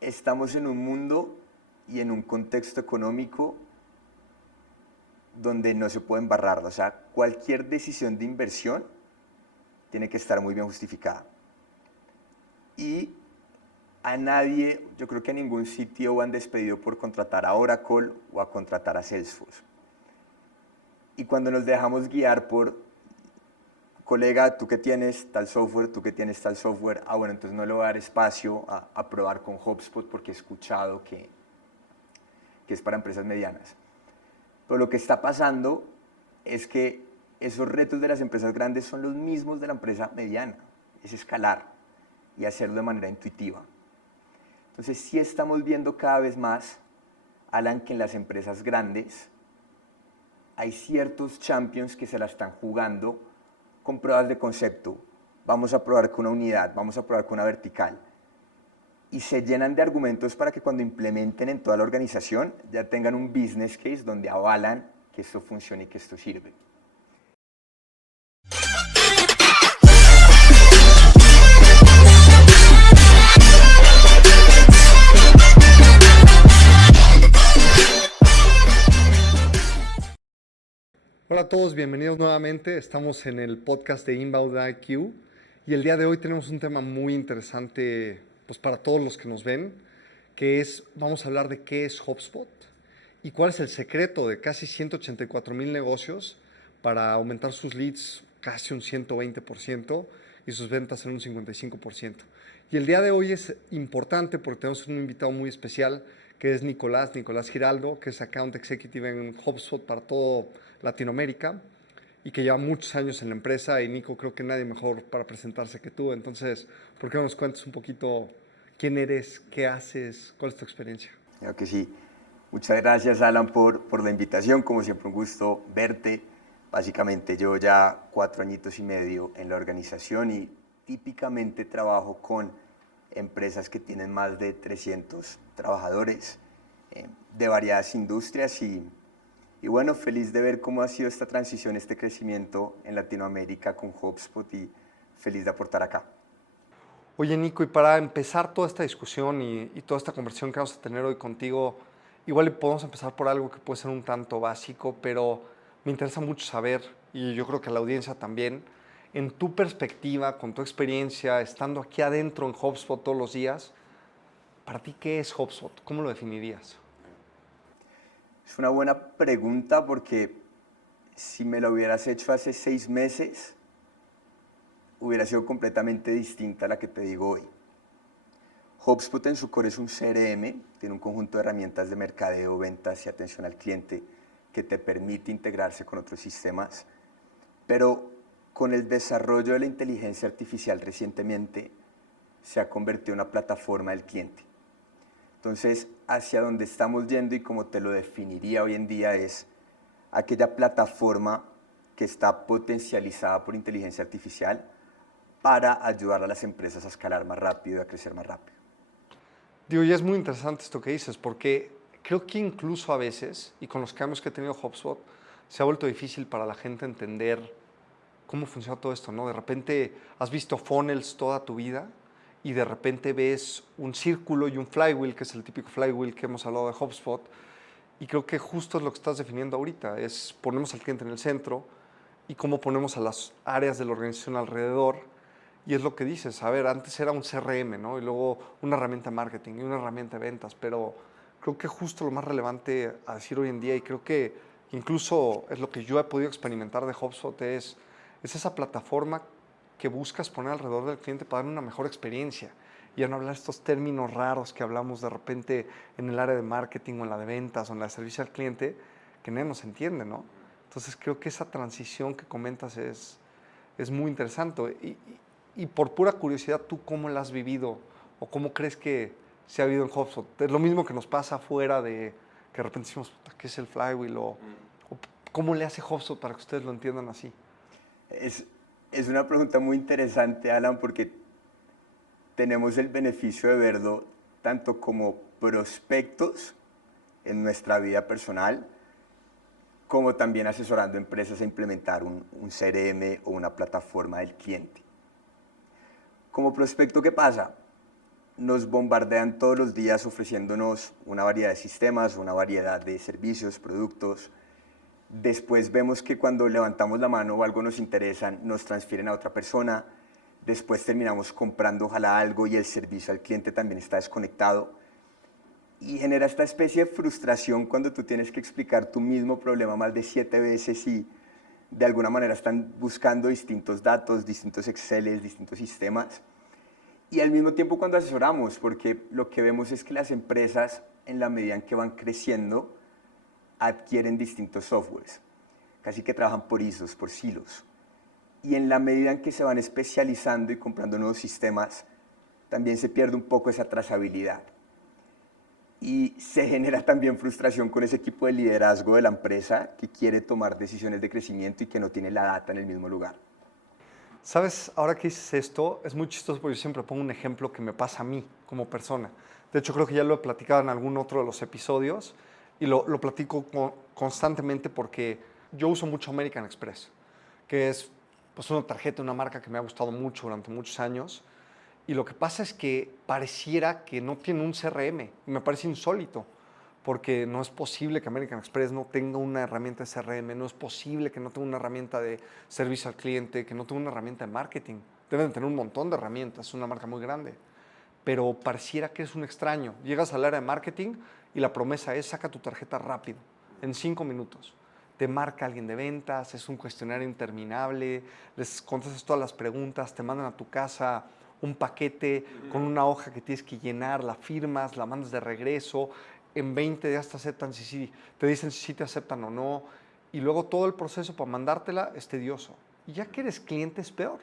estamos en un mundo y en un contexto económico donde no se puede embarrar. O sea, cualquier decisión de inversión tiene que estar muy bien justificada. Y a nadie, yo creo que a ningún sitio han despedido por contratar a Oracle o a contratar a Salesforce. Y cuando nos dejamos guiar por, colega, tú que tienes tal software, tú que tienes tal software, bueno, entonces no le voy a dar espacio a probar con HubSpot porque he escuchado que es para empresas medianas. Pero lo que está pasando es que esos retos de las empresas grandes son los mismos de la empresa mediana, es escalar y hacerlo de manera intuitiva. Entonces sí estamos viendo cada vez más, Alan, que en las empresas grandes hay ciertos champions que se la están jugando con pruebas de concepto. Vamos a probar con una unidad, vamos a probar con una vertical. Y se llenan de argumentos para que cuando implementen en toda la organización ya tengan un business case donde avalan que esto funciona y que esto sirve. Hola a todos, bienvenidos nuevamente. Estamos en el podcast de Inbound IQ y el día de hoy tenemos un tema muy interesante pues, para todos los que nos ven, que es, vamos a hablar de qué es HubSpot y cuál es el secreto de casi 184,000 negocios para aumentar sus leads casi un 120% y sus ventas en un 55%. Y el día de hoy es importante porque tenemos un invitado muy especial que es Nicolás Giraldo, que es Account Executive en HubSpot para todo Latinoamérica y que lleva muchos años en la empresa. Y Nico, creo que nadie mejor para presentarse que tú. Entonces, ¿por qué no nos cuentas un poquito quién eres, qué haces, cuál es tu experiencia? Creo que sí. Muchas gracias, Alan, por la invitación. Como siempre, un gusto verte. Básicamente, yo ya 4 añitos y medio en la organización y típicamente trabajo con empresas que tienen más de 300 trabajadores de variadas industrias y bueno, feliz de ver cómo ha sido esta transición, este crecimiento en Latinoamérica con HubSpot y feliz de aportar acá. Oye, Nico, y para empezar toda esta discusión y toda esta conversación que vamos a tener hoy contigo, igual podemos empezar por algo que puede ser un tanto básico, pero me interesa mucho saber, y yo creo que a la audiencia también, en tu perspectiva, con tu experiencia, estando aquí adentro en HubSpot todos los días, ¿para ti qué es HubSpot? ¿Cómo lo definirías? Es una buena pregunta porque si me lo hubieras hecho hace 6 meses, hubiera sido completamente distinta a la que te digo hoy. HubSpot en su core es un CRM, tiene un conjunto de herramientas de mercadeo, ventas y atención al cliente que te permite integrarse con otros sistemas, pero con el desarrollo de la inteligencia artificial recientemente se ha convertido en una plataforma del cliente. Entonces, hacia donde estamos yendo y como te lo definiría hoy en día es aquella plataforma que está potencializada por inteligencia artificial para ayudar a las empresas a escalar más rápido y a crecer más rápido. Digo, y es muy interesante esto que dices, porque creo que incluso a veces, y con los cambios que ha tenido HubSpot, se ha vuelto difícil para la gente entender cómo funciona todo esto, ¿no? De repente has visto funnels toda tu vida y de repente ves un círculo y un flywheel, que es el típico flywheel que hemos hablado de HubSpot, y creo que justo es lo que estás definiendo ahorita, es ponemos al cliente en el centro y cómo ponemos a las áreas de la organización alrededor. Y es lo que dices, a ver, antes era un CRM, ¿no? Y luego una herramienta de marketing y una herramienta de ventas, pero creo que justo lo más relevante a decir hoy en día, y creo que incluso es lo que yo he podido experimentar de HubSpot, es esa plataforma que buscas poner alrededor del cliente para dar una mejor experiencia. Y ya no hablar estos términos raros que hablamos de repente en el área de marketing o en la de ventas o en la de servicio al cliente, que nadie nos entiende, ¿no? Entonces creo que esa transición que comentas es muy interesante. Y por pura curiosidad, ¿tú cómo la has vivido? ¿O cómo crees que se ha vivido en HubSpot? Es lo mismo que nos pasa afuera de que de repente decimos, ¿qué es el flywheel? O ¿cómo le hace HubSpot para que ustedes lo entiendan así? Es una pregunta muy interesante, Alan, porque tenemos el beneficio de verlo tanto como prospectos en nuestra vida personal, como también asesorando empresas a implementar un CRM o una plataforma del cliente. Como prospecto, ¿qué pasa? nos bombardean todos los días ofreciéndonos una variedad de sistemas, una variedad de servicios, productos. Después vemos que cuando levantamos la mano o algo nos interesa, nos transfieren a otra persona. Después terminamos comprando ojalá algo y el servicio al cliente también está desconectado. Y genera esta especie de frustración cuando tú tienes que explicar tu mismo problema más de 7 veces y de alguna manera están buscando distintos datos, distintos Exceles, distintos sistemas. Y al mismo tiempo cuando asesoramos, porque lo que vemos es que las empresas, en la medida en que van creciendo, adquieren distintos softwares. Casi que trabajan por ISOs, por silos. Y en la medida en que se van especializando y comprando nuevos sistemas, también se pierde un poco esa trazabilidad. Y se genera también frustración con ese equipo de liderazgo de la empresa que quiere tomar decisiones de crecimiento y que no tiene la data en el mismo lugar. Sabes, ahora que dices esto, es muy chistoso porque yo siempre pongo un ejemplo que me pasa a mí como persona. De hecho, creo que ya lo he platicado en algún otro de los episodios y lo platico constantemente porque yo uso mucho American Express, que es pues, una tarjeta, una marca que me ha gustado mucho durante muchos años. Y lo que pasa es que pareciera que no tiene un CRM. Y me parece insólito, porque no es posible que American Express no tenga una herramienta de CRM, no es posible que no tenga una herramienta de servicio al cliente, que no tenga una herramienta de marketing. Deben tener un montón de herramientas, es una marca muy grande. Pero pareciera que es un extraño. Llegas al área de marketing y la promesa es saca tu tarjeta rápido, en 5 minutos. Te marca alguien de ventas, es un cuestionario interminable, les contestas todas las preguntas, te mandan a tu casa un paquete con una hoja que tienes que llenar, la firmas, la mandas de regreso, en 20 días te aceptan si sí, te dicen si sí te aceptan o no, y luego todo el proceso para mandártela es tedioso. Y ya que eres cliente es peor,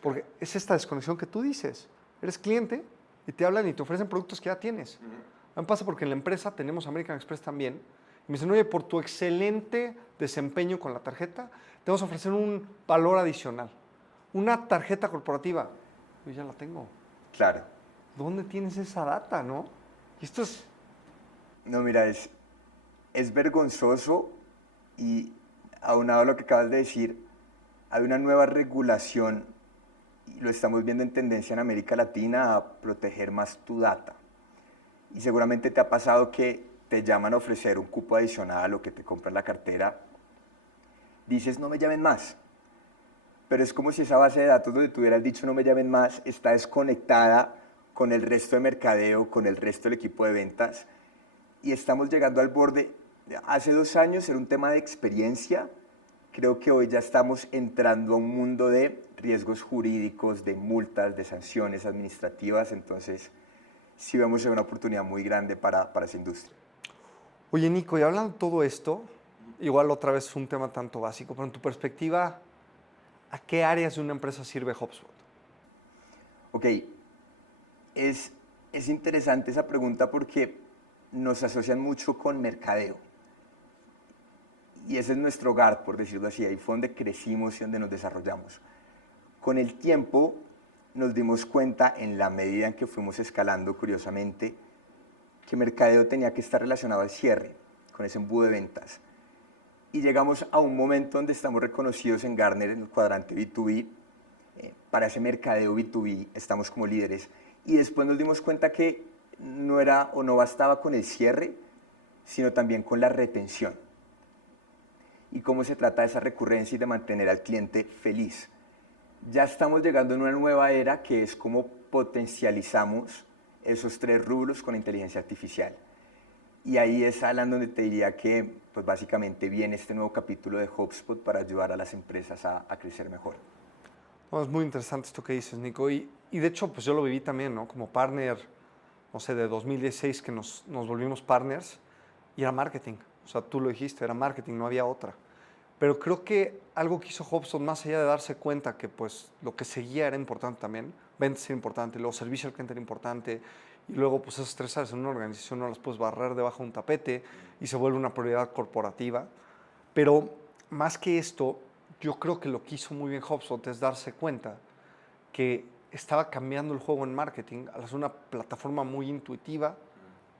porque es esta desconexión que tú dices. Eres cliente y te hablan y te ofrecen productos que ya tienes. A mí me pasa porque en la empresa tenemos American Express también. Y me dicen, oye, por tu excelente desempeño con la tarjeta, te vamos a ofrecer un valor adicional. Una tarjeta corporativa. Yo ya la tengo. Claro. ¿Dónde tienes esa data, no? Y esto es... No, mira, es vergonzoso y aunado a lo que acabas de decir, hay una nueva regulación y lo estamos viendo en tendencia en América Latina a proteger más tu data. Y seguramente te ha pasado que te llaman a ofrecer un cupo adicional o que te compran la cartera. Dices, no me llamen más. Pero es como si esa base de datos donde tú hubieras dicho no me llamen más está desconectada con el resto de mercadeo, con el resto del equipo de ventas y estamos llegando al borde. Hace 2 años era un tema de experiencia, creo que hoy ya estamos entrando a un mundo de riesgos jurídicos, de multas, de sanciones administrativas, entonces sí vemos una oportunidad muy grande para esa industria. Oye, Nico, y hablando de todo esto, igual otra vez es un tema tanto básico, pero en tu perspectiva, ¿a qué áreas de una empresa sirve HubSpot? Ok, es interesante esa pregunta porque nos asocian mucho con mercadeo. Y ese es nuestro hogar, por decirlo así, ahí fue donde crecimos y donde nos desarrollamos. Con el tiempo nos dimos cuenta, en la medida en que fuimos escalando, curiosamente, que mercadeo tenía que estar relacionado al cierre, con ese embudo de ventas. Y llegamos a un momento donde estamos reconocidos en Gartner, en el cuadrante B2B, para ese mercadeo B2B estamos como líderes. Y después nos dimos cuenta que no era o no bastaba con el cierre, sino también con la retención. Y cómo se trata de esa recurrencia y de mantener al cliente feliz. Ya estamos llegando a una nueva era que es cómo potencializamos esos 3 rubros con inteligencia artificial. Y ahí es, Alan, donde te diría que pues básicamente viene este nuevo capítulo de HubSpot para ayudar a las empresas a crecer mejor. No, es muy interesante esto que dices, Nico. Y de hecho, pues yo lo viví también, ¿no? Como partner, no sé, de 2016 que nos volvimos partners y era marketing. O sea, tú lo dijiste, era marketing, no había otra. Pero creo que algo que hizo HubSpot, más allá de darse cuenta que pues lo que seguía era importante también, ventas era importante, luego servicio al cliente era importante, y luego pues esas 3 áreas en una organización no las puedes barrer debajo de un tapete y se vuelve una prioridad corporativa. Pero más que esto, yo creo que lo que hizo muy bien HubSpot es darse cuenta que estaba cambiando el juego en marketing al hacer una plataforma muy intuitiva,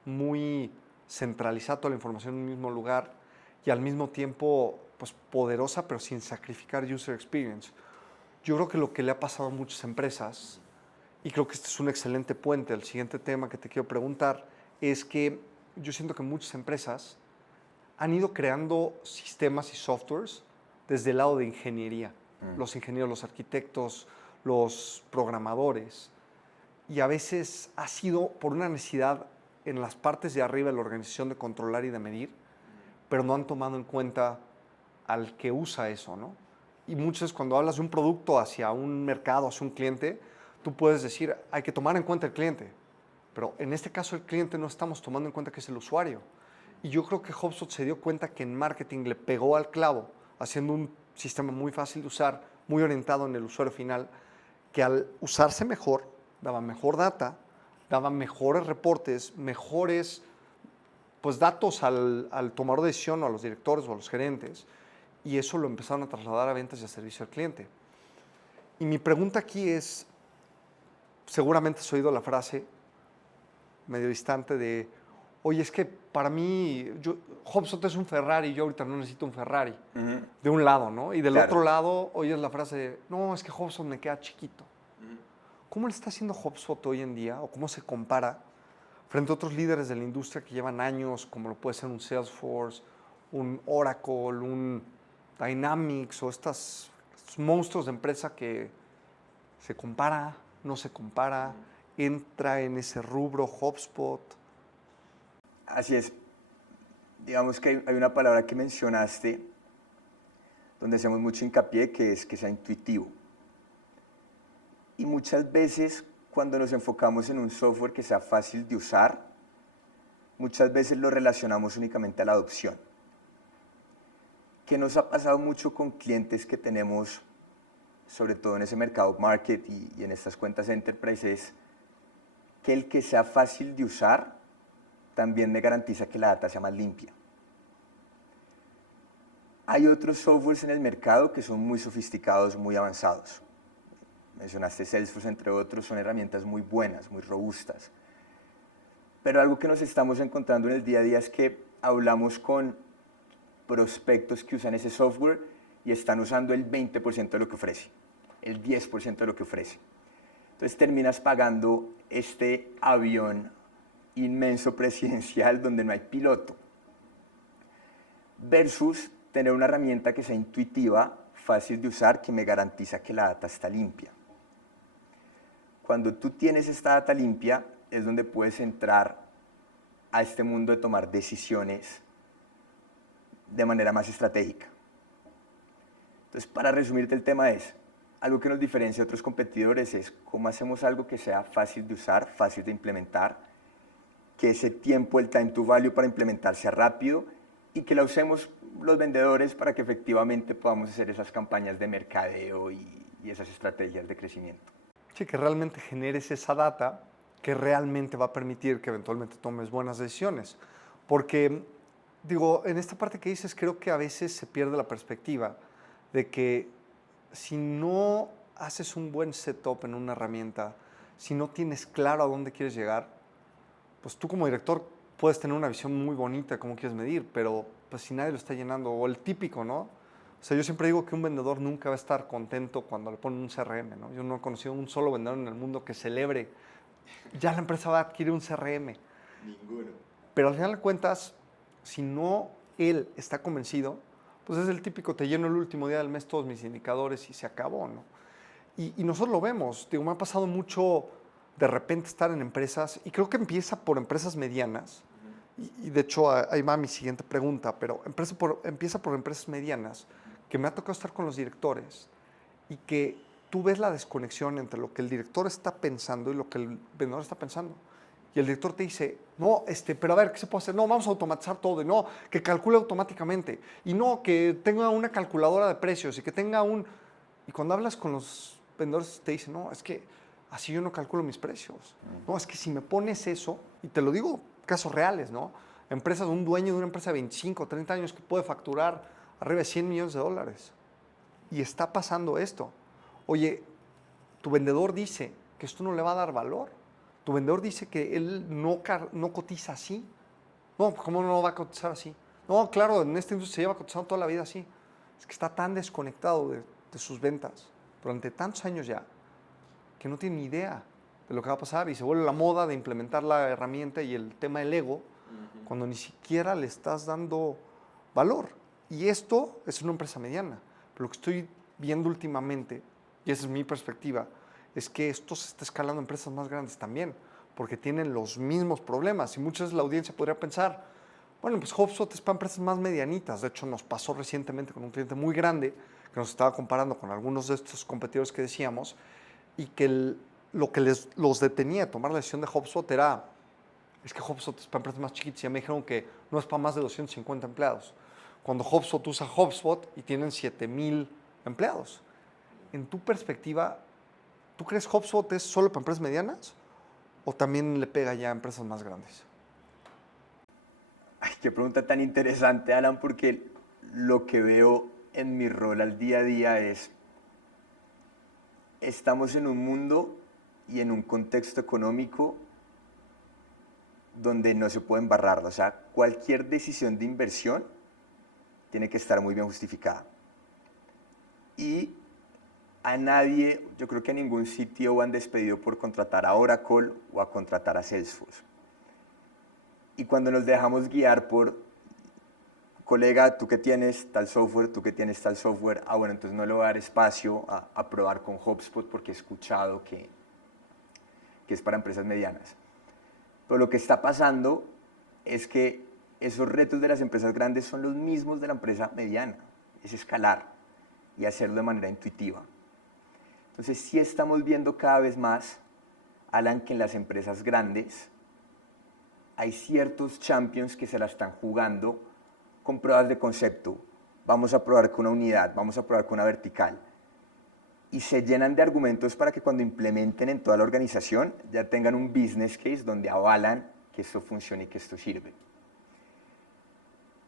muy centralizada toda la información en un mismo lugar y al mismo tiempo pues, poderosa, pero sin sacrificar user experience. Yo creo que lo que le ha pasado a muchas empresas y creo que este es un excelente puente. El siguiente tema que te quiero preguntar es que yo siento que muchas empresas han ido creando sistemas y softwares desde el lado de ingeniería. Los ingenieros, los arquitectos, los programadores. Y a veces ha sido por una necesidad en las partes de arriba de la organización de controlar y de medir, pero no han tomado en cuenta al que usa eso, ¿no? Y muchas veces cuando hablas de un producto hacia un mercado, hacia un cliente, tú puedes decir, hay que tomar en cuenta el cliente. Pero en este caso el cliente no estamos tomando en cuenta que es el usuario. Y yo creo que HubSpot se dio cuenta que en marketing le pegó al clavo, haciendo un sistema muy fácil de usar, muy orientado en el usuario final, que al usarse mejor, daba mejor data, daba mejores reportes, mejores pues, datos al tomador de decisión o a los directores o a los gerentes, y eso lo empezaron a trasladar a ventas y a servicio al cliente. Y mi pregunta aquí es, seguramente has oído la frase medio distante de, oye, es que para mí, HubSpot es un Ferrari, yo ahorita no necesito un Ferrari, de un lado, ¿no? Y del Claro. otro lado oyes la frase de, no, es que HubSpot me queda chiquito. ¿Cómo le está haciendo HubSpot hoy en día o cómo se compara frente a otros líderes de la industria que llevan años, como lo puede ser un Salesforce, un Oracle, un Dynamics o estos monstruos de empresa que se compara, no se compara, entra en ese rubro HubSpot? Así es. Digamos que hay una palabra que mencionaste donde hacemos mucho hincapié, que es que sea intuitivo. Y muchas veces cuando nos enfocamos en un software que sea fácil de usar, muchas veces lo relacionamos únicamente a la adopción. Que nos ha pasado mucho con clientes que tenemos, sobre todo en ese mercado market y en estas cuentas enterprise, es que el que sea fácil de usar también me garantiza que la data sea más limpia. Hay otros softwares en el mercado que son muy sofisticados, muy avanzados. Mencionaste Salesforce, entre otros, son herramientas muy buenas, muy robustas. Pero algo que nos estamos encontrando en el día a día es que hablamos con prospectos que usan ese software y están usando el 20% de lo que ofrece, el 10% de lo que ofrece. Entonces terminas pagando este avión inmenso presidencial donde no hay piloto, versus tener una herramienta que sea intuitiva, fácil de usar, que me garantiza que la data está limpia. Cuando tú tienes esta data limpia es donde puedes entrar a este mundo de tomar decisiones de manera más estratégica. Entonces, para resumirte el tema es, algo que nos diferencia de otros competidores es cómo hacemos algo que sea fácil de usar, fácil de implementar, que ese tiempo, el time to value para implementar sea rápido y que la usemos los vendedores para que efectivamente podamos hacer esas campañas de mercadeo y esas estrategias de crecimiento. Sí, que realmente generes esa data que realmente va a permitir que eventualmente tomes buenas decisiones. Porque, digo, en esta parte que dices, creo que a veces se pierde la perspectiva de que si no haces un buen setup en una herramienta, si no tienes claro a dónde quieres llegar, pues tú como director puedes tener una visión muy bonita de cómo quieres medir, pero pues si nadie lo está llenando, o el típico, ¿no? O sea, yo siempre digo que un vendedor nunca va a estar contento cuando le ponen un CRM, ¿no? Yo no he conocido un solo vendedor en el mundo que celebre, ya la empresa va a adquirir un CRM. Ninguno. Pero al final de cuentas, si no él está convencido, pues es el típico, te lleno el último día del mes todos mis indicadores y se acabó, ¿no? Y nosotros lo vemos, digo, me ha pasado mucho de repente estar en empresas, y creo que empieza por empresas medianas, y de hecho ahí va mi siguiente pregunta, pero empieza por empresas medianas, que me ha tocado estar con los directores, y que tú ves la desconexión entre lo que el director está pensando y lo que el vendedor está pensando. Y el director te dice, no, pero a ver, ¿qué se puede hacer? No, vamos a automatizar todo, y no, que calcule automáticamente, y no, que tenga una calculadora de precios, y que tenga un... Y cuando hablas con los vendedores te dicen, no, es que así yo no calculo mis precios. No, es que si me pones eso, y te lo digo, casos reales, ¿no? Empresas, un dueño de una empresa de 25, 30 años que puede facturar arriba de 100 millones de dólares. Y está pasando esto. Oye, tu vendedor dice que esto no le va a dar valor. Tu vendedor dice que él no cotiza así. No, ¿cómo no va a cotizar así? No, claro, en esta industria se lleva cotizando toda la vida así. Es que está tan desconectado de sus ventas durante tantos años ya que no tiene ni idea de lo que va a pasar y se vuelve la moda de implementar la herramienta y el tema del ego cuando ni siquiera le estás dando valor. Y esto es una empresa mediana. Pero lo que estoy viendo últimamente, y esa es mi perspectiva, es que esto se está escalando a empresas más grandes también, porque tienen los mismos problemas. Y muchas veces la audiencia podría pensar, bueno, pues HubSpot es para empresas más medianitas. De hecho, nos pasó recientemente con un cliente muy grande que nos estaba comparando con algunos de estos competidores que decíamos y que lo que los detenía de tomar la decisión de HubSpot era, es que HubSpot es para empresas más chiquitas. Y ya me dijeron que no es para más de 250 empleados. Cuando HubSpot usa HubSpot y tienen 7,000 empleados. En tu perspectiva, ¿tú crees que HubSpot es solo para empresas medianas o también le pega ya a empresas más grandes? Ay, qué pregunta tan interesante, Alan, porque lo que veo en mi rol al día a día es, estamos en un mundo y en un contexto económico donde no se puede embarrar. O sea, cualquier decisión de inversión tiene que estar muy bien justificada. Y a nadie, yo creo que a ningún sitio han despedido por contratar a Oracle o a contratar a Salesforce. Y cuando nos dejamos guiar por, colega, tú que tienes tal software, tú que tienes tal software, bueno, entonces no le voy a dar espacio a probar con HubSpot porque he escuchado que es para empresas medianas. Pero lo que está pasando es que esos retos de las empresas grandes son los mismos de la empresa mediana. Es escalar y hacerlo de manera intuitiva. Entonces sí estamos viendo cada vez más, Alan, que en las empresas grandes hay ciertos champions que se la están jugando con pruebas de concepto. Vamos a probar con una unidad, vamos a probar con una vertical. Y se llenan de argumentos para que cuando implementen en toda la organización ya tengan un business case donde avalan que esto funcione y que esto sirve.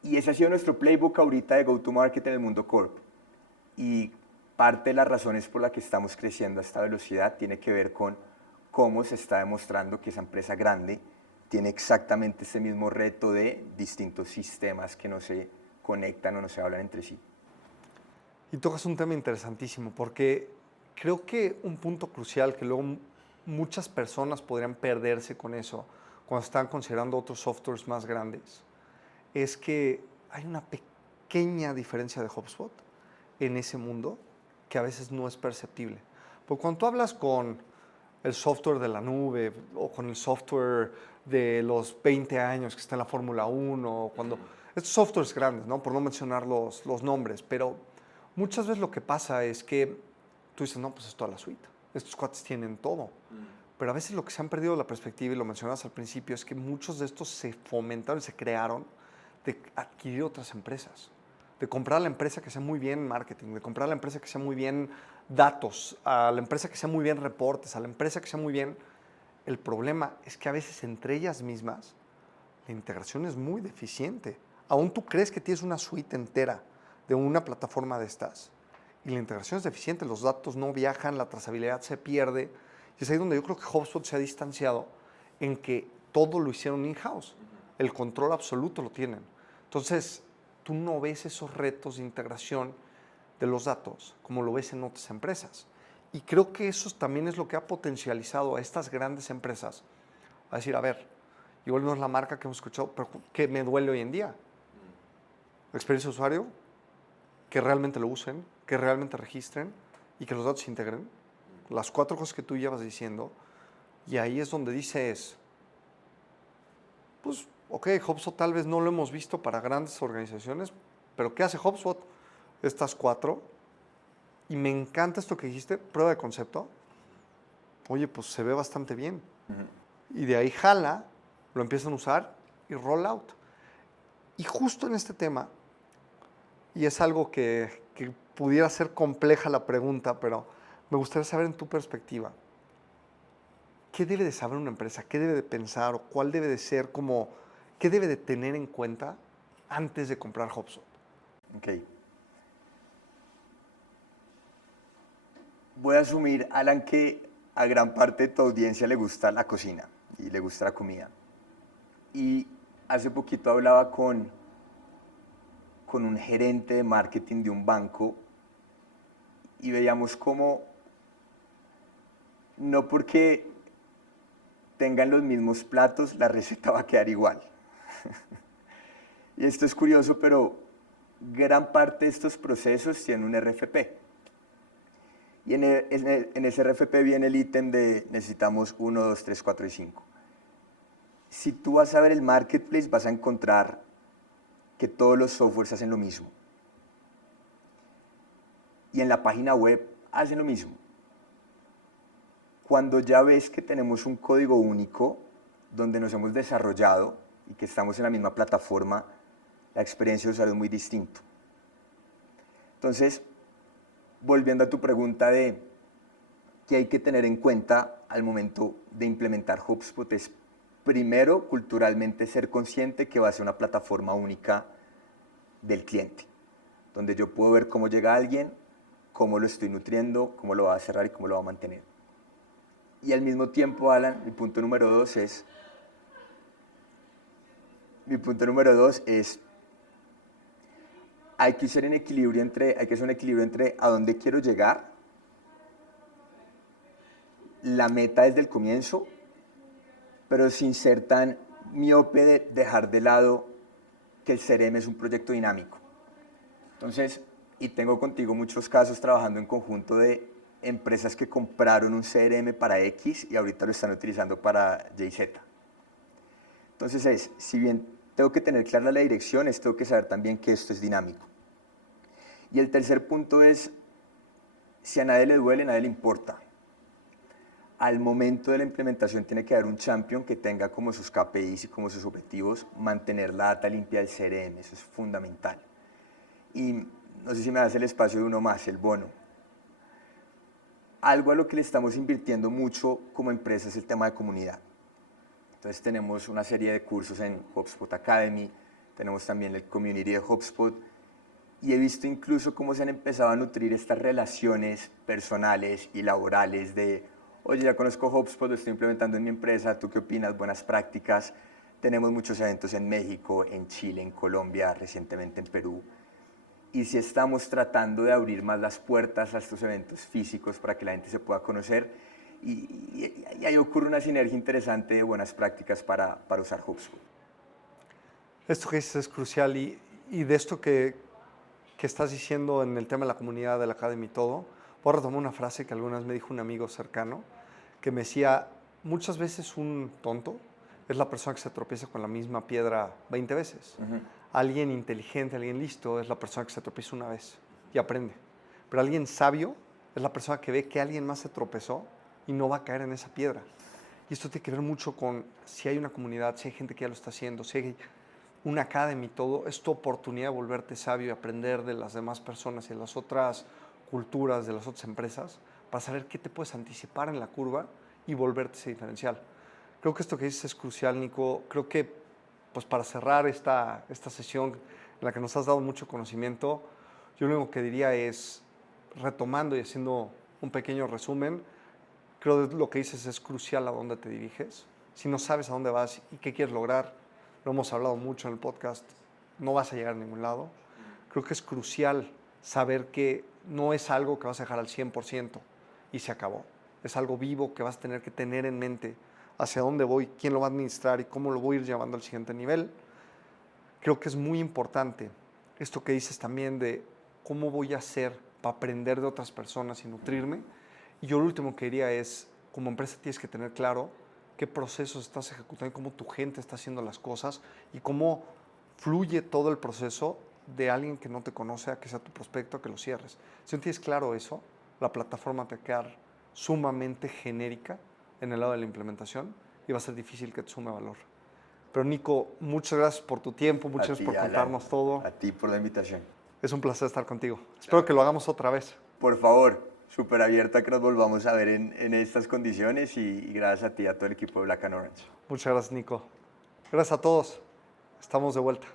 Y ese ha sido nuestro playbook ahorita de go-to-market en el mundo corp. Y parte de las razones por las que estamos creciendo a esta velocidad tiene que ver con cómo se está demostrando que esa empresa grande tiene exactamente ese mismo reto de distintos sistemas que no se conectan o no se hablan entre sí. Y tocas un tema interesantísimo, porque creo que un punto crucial que luego muchas personas podrían perderse con eso cuando están considerando otros softwares más grandes, es que hay una pequeña diferencia de HubSpot en ese mundo que a veces no es perceptible. Porque cuando tú hablas con el software de la nube o con el software de los 20 años que está en la Fórmula 1, cuando estos softwares grandes, ¿no? Por no mencionar los nombres, pero muchas veces lo que pasa es que tú dices, no, pues es toda la suite, estos cuates tienen todo. Pero a veces lo que se han perdido la perspectiva, y lo mencionabas al principio, es que muchos de estos se fomentaron y se crearon de adquirir otras empresas, de comprar a la empresa que sea muy bien marketing, de comprar a la empresa que sea muy bien datos, a la empresa que sea muy bien reportes, a la empresa que sea muy bien. El problema es que a veces entre ellas mismas la integración es muy deficiente. Aún tú crees que tienes una suite entera de una plataforma de estas y la integración es deficiente, los datos no viajan, la trazabilidad se pierde. Y es ahí donde yo creo que HubSpot se ha distanciado en que todo lo hicieron in-house. El control absoluto lo tienen. Entonces, tú no ves esos retos de integración de los datos como lo ves en otras empresas. Y creo que eso también es lo que ha potencializado a estas grandes empresas a decir, a ver, igual no es la marca que hemos escuchado, pero que me duele hoy en día. La experiencia de usuario, que realmente lo usen, que realmente registren y que los datos se integren. Las 4 cosas que tú llevas diciendo. Y ahí es donde dices, pues, ok, HubSpot tal vez no lo hemos visto para grandes organizaciones, pero ¿qué hace HubSpot? Estas 4. Y me encanta esto que dijiste, prueba de concepto. Oye, pues se ve bastante bien. Y de ahí jala, lo empiezan a usar y roll out. Y justo en este tema, y es algo que pudiera ser compleja la pregunta, pero me gustaría saber en tu perspectiva, ¿qué debe de saber una empresa? ¿Qué debe de pensar? ¿O cuál debe de ser como, qué debe de tener en cuenta antes de comprar HubSpot? Ok. Voy a asumir, Alan, que a gran parte de tu audiencia le gusta la cocina y le gusta la comida. Y hace poquito hablaba con un gerente de marketing de un banco y veíamos cómo, no porque tengan los mismos platos, la receta va a quedar igual. Y esto es curioso, pero gran parte de estos procesos tienen un RFP. Y en ese RFP viene el ítem de necesitamos 1, 2, 3, 4 y 5. Si tú vas a ver el marketplace, vas a encontrar que todos los softwares hacen lo mismo. Y en la página web hacen lo mismo. Cuando ya ves que tenemos un código único donde nos hemos desarrollado y que estamos en la misma plataforma, la experiencia de usuario es muy distinta. Entonces, volviendo a tu pregunta de qué hay que tener en cuenta al momento de implementar HubSpot es, primero, culturalmente ser consciente que va a ser una plataforma única del cliente, donde yo puedo ver cómo llega alguien, cómo lo estoy nutriendo, cómo lo va a cerrar y cómo lo va a mantener. Y al mismo tiempo, Alan, mi punto número dos es, hay que hacer un equilibrio entre a dónde quiero llegar, la meta desde el comienzo, pero sin ser tan miope de dejar de lado que el CRM es un proyecto dinámico. Entonces, y tengo contigo muchos casos trabajando en conjunto de empresas que compraron un CRM para X y ahorita lo están utilizando para YZ. Entonces si bien tengo que tener clara la dirección, tengo que saber también que esto es dinámico. Y el tercer punto es, si a nadie le duele, a nadie le importa. Al momento de la implementación tiene que haber un champion que tenga como sus KPIs y como sus objetivos mantener la data limpia del CRM, eso es fundamental. Y no sé si me das el espacio de uno más, el bono. Algo a lo que le estamos invirtiendo mucho como empresa es el tema de comunidad. Entonces tenemos una serie de cursos en HubSpot Academy, tenemos también el community de HubSpot, y he visto incluso cómo se han empezado a nutrir estas relaciones personales y laborales de, oye, ya conozco HubSpot, lo estoy implementando en mi empresa, ¿tú qué opinas? Buenas prácticas. Tenemos muchos eventos en México, en Chile, en Colombia, recientemente en Perú. Y si estamos tratando de abrir más las puertas a estos eventos físicos para que la gente se pueda conocer, y ahí ocurre una sinergia interesante de buenas prácticas para usar HubSpot. Esto que dices es crucial y de esto que estás diciendo en el tema de la comunidad, de la Academy y todo, voy a retomar una frase que alguna vez me dijo un amigo cercano, que me decía, muchas veces un tonto es la persona que se tropieza con la misma piedra 20 veces. Alguien inteligente, alguien listo, es la persona que se tropieza una vez y aprende. Pero alguien sabio es la persona que ve que alguien más se tropezó y no va a caer en esa piedra. Y esto tiene que ver mucho con si hay una comunidad, si hay gente que ya lo está haciendo, si hay una academy y todo, es tu oportunidad de volverte sabio y aprender de las demás personas y de las otras culturas, de las otras empresas, para saber qué te puedes anticipar en la curva y volverte ese diferencial. Creo que esto que dices es crucial, Nico. Creo que pues para cerrar esta sesión en la que nos has dado mucho conocimiento, yo lo único que diría es, retomando y haciendo un pequeño resumen, creo que lo que dices es crucial a dónde te diriges. Si no sabes a dónde vas y qué quieres lograr, lo hemos hablado mucho en el podcast, no vas a llegar a ningún lado. Creo que es crucial saber que no es algo que vas a dejar al 100% y se acabó. Es algo vivo que vas a tener que tener en mente hacia dónde voy, quién lo va a administrar y cómo lo voy a ir llevando al siguiente nivel. Creo que es muy importante esto que dices también de cómo voy a hacer para aprender de otras personas y nutrirme. Y yo lo último que diría es, como empresa tienes que tener claro qué procesos estás ejecutando, cómo tu gente está haciendo las cosas y cómo fluye todo el proceso de alguien que no te conoce a que sea tu prospecto, a que lo cierres. Si no tienes claro eso, la plataforma te va a quedar sumamente genérica en el lado de la implementación y va a ser difícil que te sume valor. Pero Nico, muchas gracias por tu tiempo, muchas gracias por contarnos todo. A ti por la invitación. Es un placer estar contigo. Espero que lo hagamos otra vez. Por favor, súper abierta que nos volvamos a ver en estas condiciones y gracias a ti y a todo el equipo de Black and Orange. Muchas gracias, Nico. Gracias a todos. Estamos de vuelta.